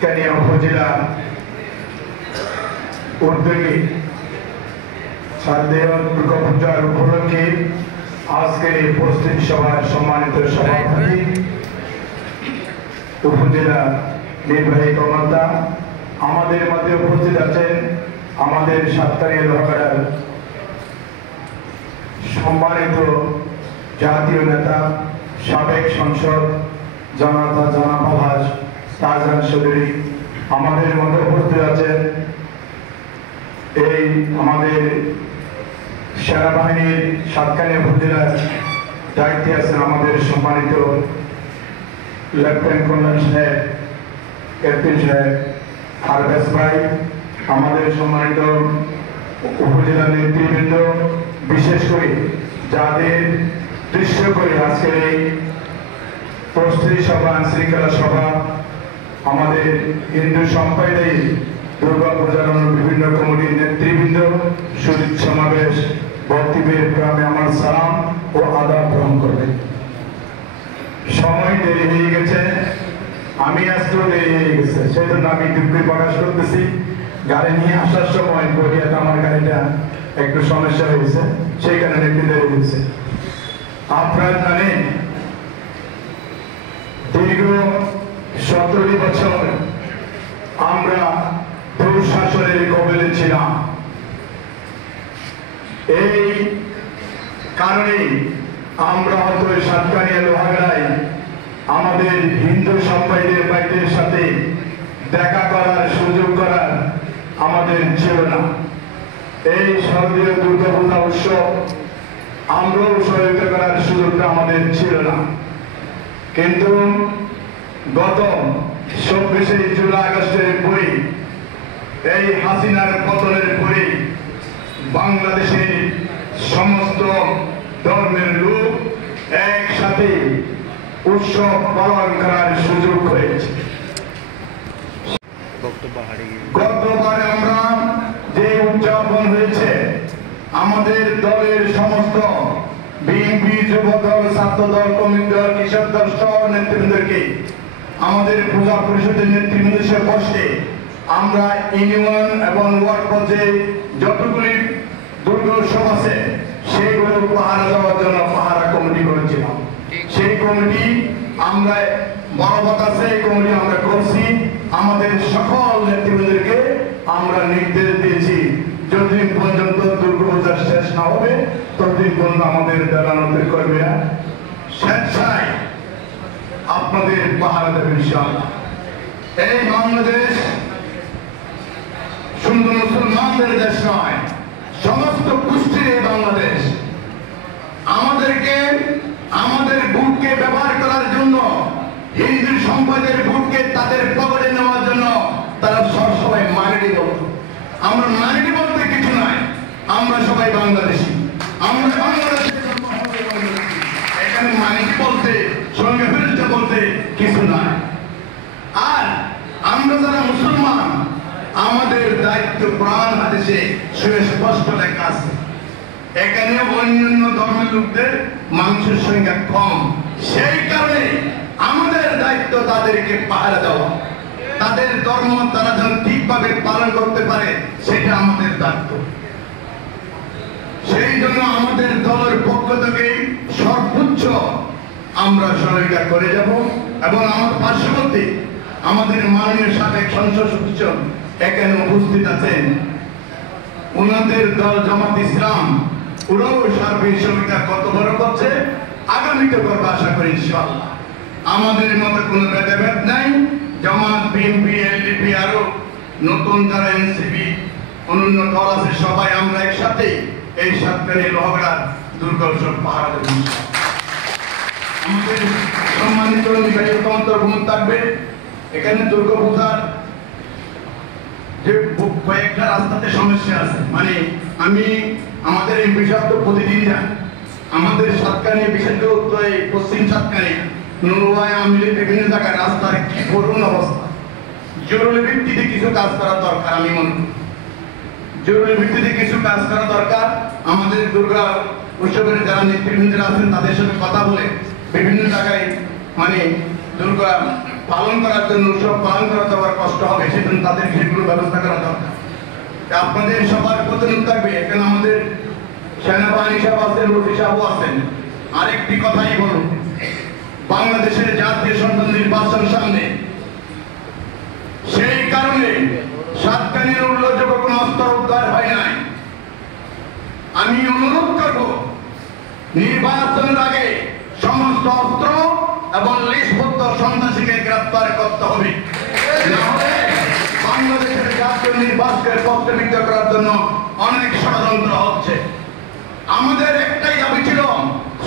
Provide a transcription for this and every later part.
সাতকানিয়া উপজেলা উদ্যোগে শারদীয় দুর্গাপূজার উপলক্ষে আজকের এই প্রস্তুতি সভার সম্মানিত সভাপতি উপজেলা নির্বাহী কর্মকর্তা আমাদের মধ্যে উপস্থিত আছেন আমাদের সাতকানিয়া লোহাগাড়ার সম্মানিত জাতীয় নেতা সাবেক সংসদ জনাব আলহাজ তাহজান চৌধুরী আমাদের মধ্যে উপস্থিত আছেন এই আমাদের সেনাবাহিনীর সাতকানিয়া উপজেলার দায়িত্বে আছেন আমাদের সম্মানিত লেফটেন্যান্ট কর্নেল সাহেব ক্যাপ্টেন সাহেব হারবেস ভাই আমাদের সম্মানিত উপজেলা নেতৃবৃন্দ বিশেষ করে যাদের দৃশ্য করে আজকের এই প্রস্তুতি সভা শৃঙ্খলা সভা আমাদের হিন্দু সম্প্রদায় দুর্গা প্রচারণ বিভিন্ন কমিটির নেতৃবৃন্দ শহীদ সমাবেশ বক্তব্যের গ্রামে আমার সালাম ও আদাব গ্রহণ করবেন। সময় দেরি হয়ে গেছে, আমি আজকেও দেরি হয়ে গেছে, সেই জন্য আমি দুঃখ প্রকাশ করতেছি। গাড়ি নিয়ে আসার সময় বরিয়াতে আমার গাড়িটা একটু সমস্যা হয়েছে, সেই কারণে একটু দেরি হয়েছে। আপনারা জানেন দীর্ঘ 17 বছর আমরা দুঃশাসনের কবলে ছিলাম। এই কারণে আমরা হয়তো সাতকানিয়া লোহাগাড়ায় আমাদের হিন্দু সম্প্রদায়ের ভাইদের সাথে দেখা করার সুযোগ করার আমাদের ছিল না। এই শারদীয় দুর্গাপূজা উৎসব আমরাও সহযোগিতা করার সুযোগটা আমাদের ছিল না। কিন্তু গত 26 জুলাই আগস্টের পরে এই হাসিনার পতনের পরে বাংলাদেশের সমস্ত ধর্মের লোক একসাথে উৎসব পালন করার সুযোগ হয়েছে। গতবারে আমরা যে উদযাপন হয়েছে আমাদের দলের সমস্ত বিএনপি যুব দল ছাত্র দল কমিটি দল কৃষক দল সহ নেতৃবৃন্দকে আমাদের পূজা পরিষদের নেতৃবৃন্দের সাথে বসে আমরা ইউনিয়ন এবং ওয়ার্ড পর্যায়ে যতগুলি দুর্গোৎসব আছে সেগুলো পাহারা দেওয়ার জন্য পাহারা কমিটি করেছিলাম। সেই কমিটি আমরা বরাবর আছে, এই কমিটি আমরা করছি। আমাদের সকল নেতৃবৃন্দকে আমরা নির্দেশ দিয়েছি যতদিন পর্যন্ত দুর্গাপূজা শেষ না হবে ততদিন পর্যন্ত আমাদের দালানদের কর্মীরা স্বেচ্ছায় আপনাদের পাহারা দেবে ইনশাআল্লাহ। এই বাংলাদেশ শুধু মুসলমানদের দেশ নয়, সমস্ত গোষ্ঠীর এই বাংলাদেশ। আমাদেরকে আমাদের ভোটকে ব্যবহার করার জন্য হিন্দু সম্প্রদায়ের ভোটকে তাদের পকেটে নেওয়ার জন্য তারা সবাই মাইনরিটি বলত। আমরা মাইনরিটি বলতে কিছু নয়, আমরা সবাই বাংলাদেশি। আমরা বাংলাদেশে এখানে মাইনরিটি বলতে সঙ্গে বিরুদ্ধে বলতে কিছু নয়। আর আমরা যারা মুসলমান আমাদের দায়িত্ব প্রাণ হাদিসে সুস্পষ্ট লেখা আছে। এখানে অন্যান্য ধর্মের লোকদের মানুষের সংখ্যা কম, সেই কারণে আমাদের দায়িত্ব তাদেরকে পাহারা দেওয়া, তাদের ধর্ম তারা যেন ঠিকভাবে পালন করতে পারে সেটা আমাদের দায়িত্ব। সেই জন্য আমাদের দলের পক্ষ থেকে সর্বোচ্চ আমরা সহযোগিতা করে যাব। এবং আমার পার্শ্ববর্তী আমাদের মাননীয় সাবেক সংসদ সদস্য এখানে উপস্থিত আছেন, ওনাদের দল জামাত ইসলাম ওরাও সার্বিক সহযোগিতা কত বড় করছে, আগামীতে করবো আশা করি ইনশাআল্লাহ। আমাদের মতো কোনো ভেদাভেদ নাই। জামাত, বিএনপি, এলডিপি আরো নতুন যারা এনসিপি অন্যান্য দল আছে সবাই আমরা একসাথে এই সাতকানিয়া লোহাগাড়ার দুর্গোৎসব পাহারা দেব। আমাদের সম্মানিত অন্তর্ভুক্ত থাকবে এখানে দুর্গাপূজার যে কয়েকটা রাস্তাতে সমস্যা আছে। মানে আমি আমাদের এই বিষয় তো প্রতিদিন যাই, আমাদের সাতকানিয়া বিশেষ করে পশ্চিম সাতকানিয়া নুরুয়ায় আমিলে বিভিন্ন জায়গায় রাস্তার কি করুণ অবস্থা। জরুরি ভিত্তিতে কিছু কাজ করা দরকার। আমি মনে করি জরুরি ভিত্তিতে কিছু কাজ করা দরকার। আমাদের দুর্গা উৎসবের যারা নেতৃবৃন্দরা আছেন তাদের সাথে কথা বলে বিভিন্ন জায়গায় মানে দুর্গা পালন করার জন্য, উৎসব পালন করা তো আবার কষ্ট হবে, সেজন্য তাদের সেগুলো ব্যবস্থা করা দরকার। আপনাদের সবার প্রতিনিধি থাকবে, এখানে আমাদের সেনাবাহিনী সাহেব আছেন, ওসি সাহেবও আছেন। আরেকটি কথাই বলুন, বাংলাদেশের জাতীয় সংসদ নির্বাচন সামনে, সেই কারণে সাতকানির উল্লেখযোগ্য কোন অস্ত্র উদ্ধার হয় নাই। আমি অনুরোধ করব, নির্বাচনের আগে সমস্ত অস্ত্র এবং লিস্টবদ্ধ সন্ত্রাসীকে গ্রেফতার করতে হবে, না হলে বাংলাদেশের জাতীয় নির্বাচনকে প্রশ্নবিদ্ধ করার জন্য অনেক ষড়যন্ত্র হচ্ছে। আমাদের একটাই দাবি ছিল,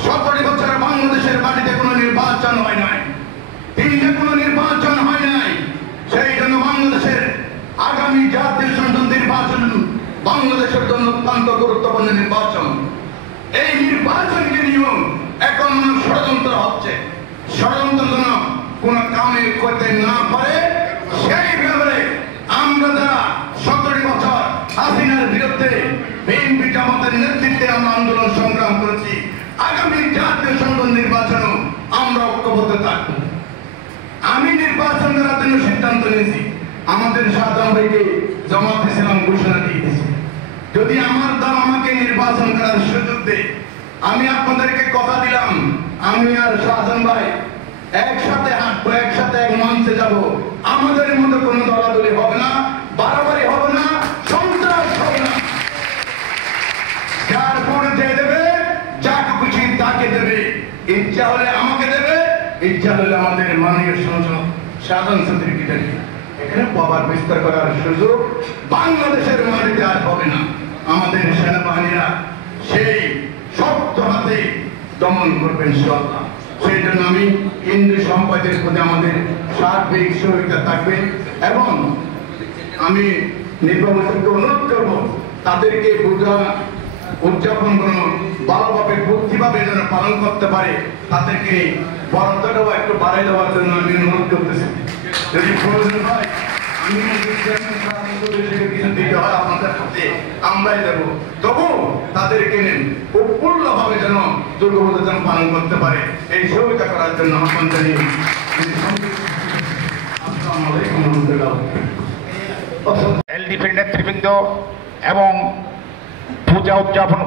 17 বছর বাংলাদেশের মাটিতে কোনো নির্বাচন হয় নাই, দিল্লিতে কোনো নির্বাচন হয় নাই। সেই জন্য বাংলাদেশের আগামী জাতীয় সংসদ নির্বাচন বাংলাদেশের জন্য অত্যন্ত গুরুত্বপূর্ণ নির্বাচন। এই নির্বাচনকে নিয়েও এখন ষড়যন্ত্র হচ্ছে। ষড়যন্ত্র যেন কোন কামে করতে না পারে, সেই ব্যাপারে আমরা যারা 17 বছর হাসিনার বিরুদ্ধে বিএনপি জামাতের নেতৃত্বে আমরা আন্দোলন সংগ্রাম করেছি, আগামী জাতীয় সংসদ নির্বাচনও আমরা ঐক্যবদ্ধ থাকব। আমি নির্বাচন করার জন্য সিদ্ধান্ত নিয়েছি, আমাদের সাধারণ ভাইকে জামাত ইসলাম ঘোষণা দিয়েছে, যদি আমার দল আমাকে নির্বাচন করার সুযোগ দেয়, আমি আপনাদেরকে কথা দিলাম, আমি আর শাহজাহান ভাই একসাথে হাঁটবো, একসাথে এক মঞ্চে যাব। আমাদের মধ্যে কোনো দলাদলি হবে না, বাড়াবাড়ি হবে না, সন্ত্রাস হবে না। যার ভোট দিয়ে দেবে, যাকে খুশি তাকে দেবে, ইচ্ছা হলে আমাকে দেবে, ইচ্ছা হলে আমাদের মাননীয় সংসদ সাধারণ সচিবকে দেবে। এখানে পাওয়ার বিস্তার করার সুযোগ বাংলাদেশের মাটিতে আর হবে না। আমাদের সেনাবাহিনীরা সেই শক্ত হাতে দমন করবেন ইনশাআল্লাহ। সেই জন্য আমি কেন্দ্রীয় সম্পাদকের প্রতি আমাদের সার্বিক সহযোগিতা থাকবে, এবং আমি নির্বাচনকে অনুরোধ করব, তাদেরকে পূজা উদযাপন কোন ভালোভাবে বুদ্ধিভাবে যেন পালন করতে পারে, তাদেরকে বরাদ্দটাও একটু বাড়াই দেওয়ার জন্য আমি অনুরোধ করতেছি। যদি প্রয়োজন হয় আমি কিছু দিতে হয় আপনাদের হাতে, আমরাই দেবো, তবু তাদেরকে উৎফুল্লভাবে যেন দুর্গাপূজা যেন পালন করতে পারে, এই সহযোগিতা করার জন্য আহ্বান জানিয়ে আসসালামু আলাইকুম ওয়া রাহমাতুল্লাহ। এলডিপির নেতৃবৃন্দ এবং পূজা উদযাপন